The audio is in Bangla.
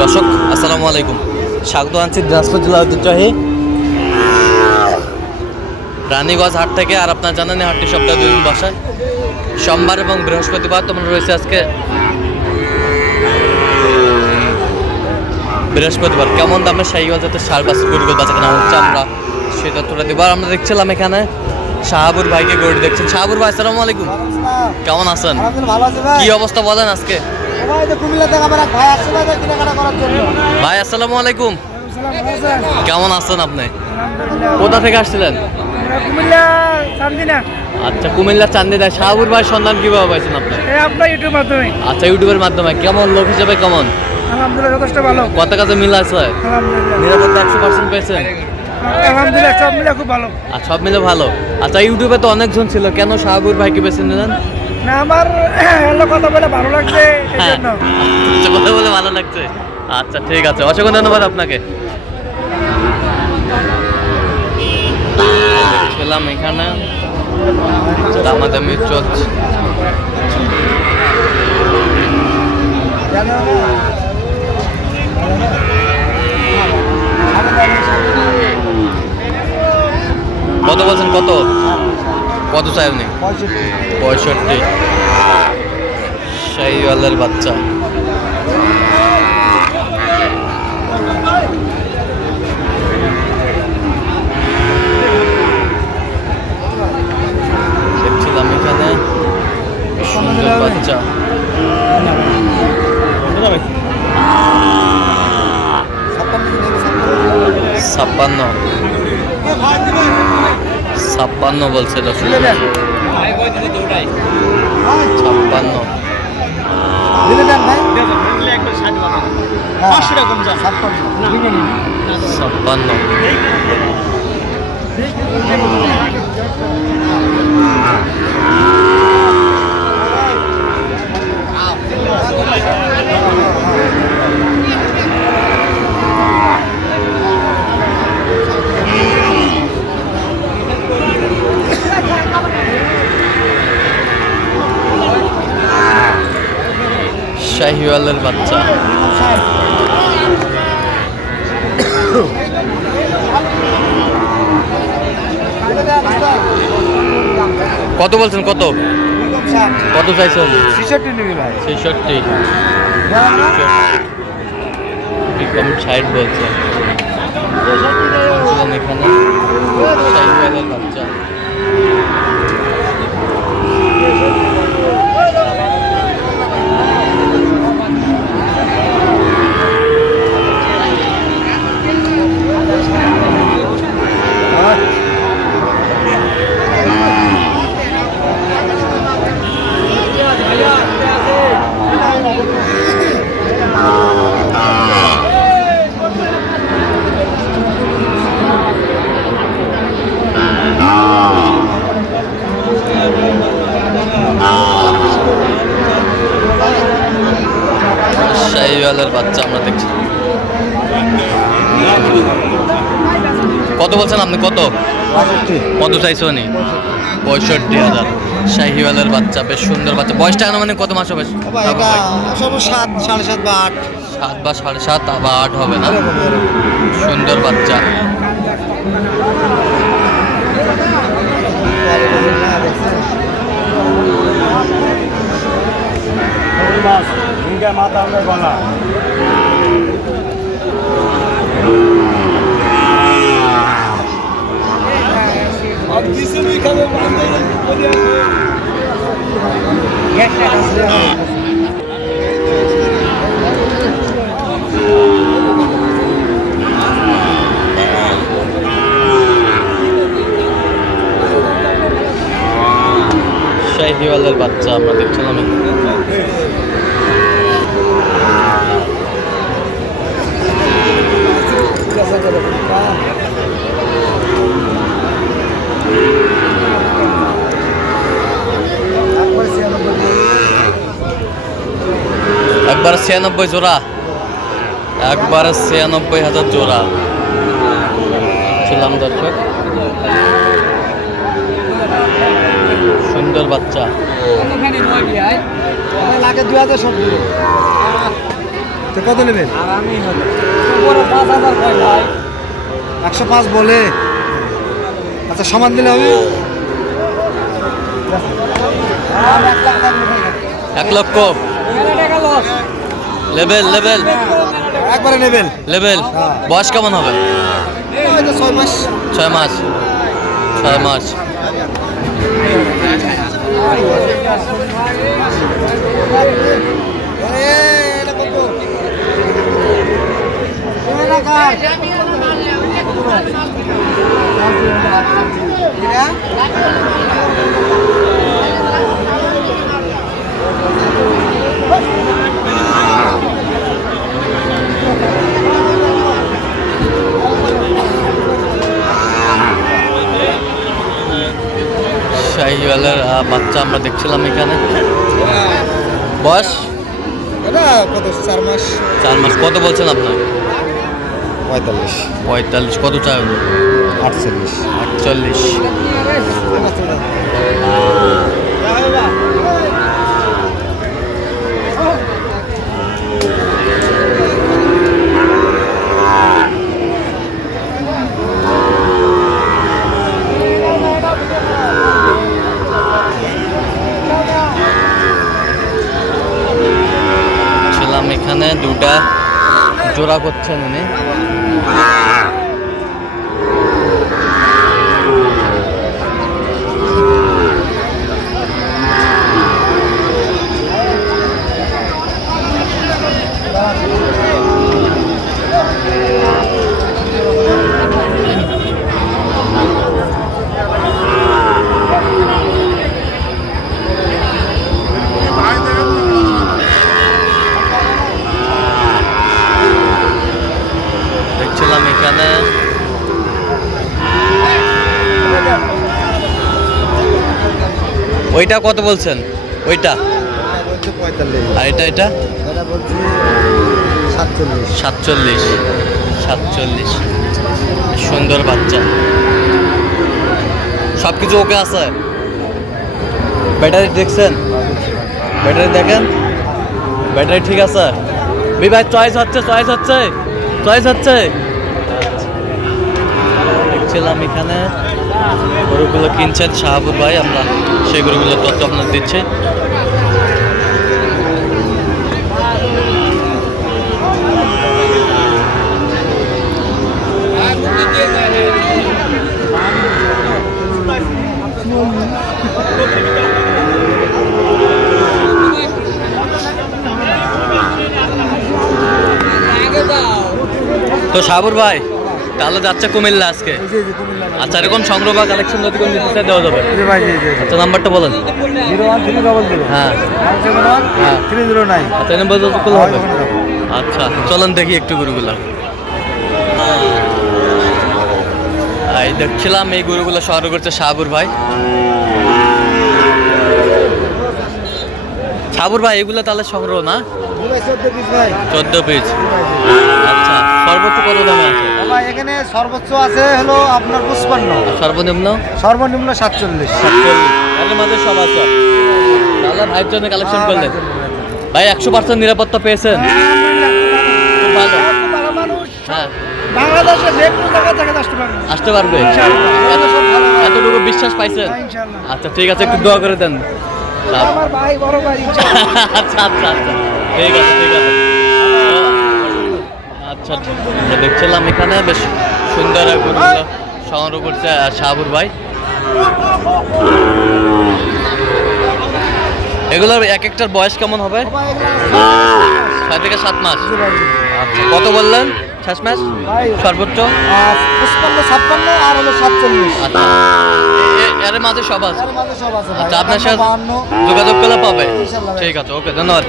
দর্শক আসসালামু আলাইকুম। স্বাগত আনছি দিনাজপুর জেলা ঐতিহ্যবাহী রানীগঞ্জ হাট থেকে আর আপনার জানেন হাটটি সপ্তাহে দুই বসায় সোমবার এবং বৃহস্পতিবার তোমরা রয়েছে আজকে। বৃহস্পতিবার কেমন দামে শাহিগঞ্জ যাতে সার বাস গরুগুলো বাচ্চা কেনা হচ্ছে আমরা সেটা তুলে দেবো। আর আমরা দেখছিলাম এখানে শাহাবুর ভাইকে গরু দেখছেন। শাহাবুর ভাই আসসালামু আলাইকুম। কেমন আছেন? কি অবস্থা বলেন আজকে? ভাই আসসালামু আলাইকুম। কেমন আছেন আপনি? কোথা থেকে আসছিলেন? চান্দিনা। আচ্ছা কুমিল্লা চান্দিদা শাহাবুর ভাই সন্ধান কীভাবে পাইছেন আপনি? আপনার ইউটিউব মাধ্যমে। আচ্ছা ইউটিউবের মাধ্যমে। কেমন? লোক হিসেবে কেমন? আলহামদুলিল্লাহ যথেষ্ট ভালো। কত কাছে মিল আছে? নিরাপত্তা একশো পার্সেন্ট পেয়েছেন? আলহামদুলিল্লাহ সব মিলে খুব ভালো। আর সব মিলে ভালো। আচ্ছা ইউটিউবে তো অনেকজন ছিল। কেন শাহাবুর ভাইকে বেছে নিলেন? না আমার এলো কথা বলে ভালো লাগছে এই হ্যাঁ। আচ্ছা, কথা বলে ভালো লাগছে। আচ্ছা ঠিক আছে। অসংখ্য ধন্যবাদ আপনাকে। দেখছিলাম এখানে। দামাদামি চলছে। কত বলছেন? কত? কত চাই আপনি পঁয়ষট্টি। শাহিওয়ালের বাচ্চা। দেখছিলাম এখানে। সুন্দর বাচ্চা। ছাপ্পান্ন। ছাপ্পান্ন বলছে দর্শক ছাপ্পান্ন। ছাপ্পান্ন। শাহিওয়ালের বাচ্চা। কত বলছেন কত? কত চাইছেন? ছেষট্টি কম ষাট বলছে। এখানে। বাচ্চা শাহিওয়ালের বাচ্চা আমরা দেখছি কত বলছেন আপনি? কত? কত চাইছো নি পঁয়ষট্টি হাজার। শাহিওয়ালের বাচ্চা বেশ সুন্দর বাচ্চা। বয়সটা মানে কত মাস হবে? সাত সাড়ে সাত বা আট। সাত বা সাড়ে সাত বা আট হবে না? সুন্দর বাচ্চা। মাথা আমরা গলা। শাহিওয়ালের বাচ্চা আমরা দেখছিলাম। একবার ছিয়ানব্বই জোড়া একবার ছিয়ানব্বই হাজার জোড়া। ছিলাম দর্শক। সুন্দর বাচ্চা। লাগে দুই হাজার সব কত নেবেন একশো পাঁচ বলে। আচ্ছা সমান দিলে হবে? এক লক্ষ। Level level. একবারে নেবেন লেভেল। হ্যাঁ। বয়স কেমন হবে? ছয় মাস। ছয় মাস। ছয় মাস? এটা? শাহিওয়ালের বাচ্চা আমরা দেখছিলাম এখানে। বয়স? এটা কত চার মাস? চার মাস। কত বলছেন আপনার? পঁয়তাল্লিশ। পঁয়তাল্লিশ কত চাই আটচল্লিশ। আটচল্লিশ ছিলাম এখানে দুটা জোড়া করছেন উনি দেখছিলাম এখানে ওইটা কত বলছেন? ওইটা? আর এটা এটা? সাতচল্লিশ। সাতচল্লিশ। সুন্দর বাচ্চা। সব কিছু ওকে আছে? ব্যাটারি দেখছেন? ব্যাটারি দেখেন? ব্যাটারি ঠিক আছে? বি ভাই চয়েস হচ্ছে চয়েস হচ্ছে। চয়েস হচ্ছে। দেখছিলাম এখানে। গরুগুলো কিনছেন শাহাবুর ভাই আমরা সেই গরুগুলো তথ্য আপনার দিচ্ছি। তো শাহাবুর ভাই তাহলে যাচ্ছে কুমিল্লা আজকে? আচ্ছা এরকম সংগ্রহ বা কালেকশন যদি কোনো নিতে দেওয়া যাবে। আচ্ছা নাম্বারটা বলেন। হ্যাঁ। হ্যাঁ। Three zero nine. আচ্ছা হবে। আচ্ছা চলেন দেখি একটু গরুগুলো। এই দেখছিলাম এই গরুগুলো সংগ্রহ করছে শাহাবুর ভাই। শাহাবুর ভাই এগুলো তাহলে সংগ্রহ না? চোদ্দ পিস আচ্ছা সর্বোচ্চ কত দামে আছে? বাবা এখানে সর্বোচ্চ আছে হলো আপনার পঁচপান্ন। সর্বনিম্ন? সর্বনিম্ন সাতচল্লিশ। সাতচল্লিশ। মাঝে সব আছে। তাহলে ভাইয়ের জন্য কালেকশন করলেন। ভাই একশো পার্সেন্ট নিরাপত্তা পেয়েছেন। হ্যাঁ বাংলাদেশে যে কোনো জায়গা থেকে আসতে পারবে। আসতে পারবে। এত- এতটুকু বিশ্বাস পাইছেন? আচ্ছা ঠিক আছে একটু দোয়া করে দেন। আমার ভাই বড় ভাই আচ্ছা আচ্ছা আচ্ছা। ঠিক আছে ঠিক আছে। আচ্ছা আমরা দেখছিলাম এখানে বেশ সুন্দর গরুগুলো সংগ্রহ করছে আহ, ভাই। এগুলোর এক একটার বয়স কেমন হবে? ছয় থেকে সাত মাস। আচ্ছা কত বললেন? শেষ মাস? সর্বোচ্চ? পঁচপান্ন ছাপ্পান্ন আর হলো সাতচল্লিশ আচ্ছা এর মাঝে সব আছে আচ্ছা আপনার সাথে যোগাযোগ করলে পাবে? ঠিক আছে ওকে ধন্যবাদ।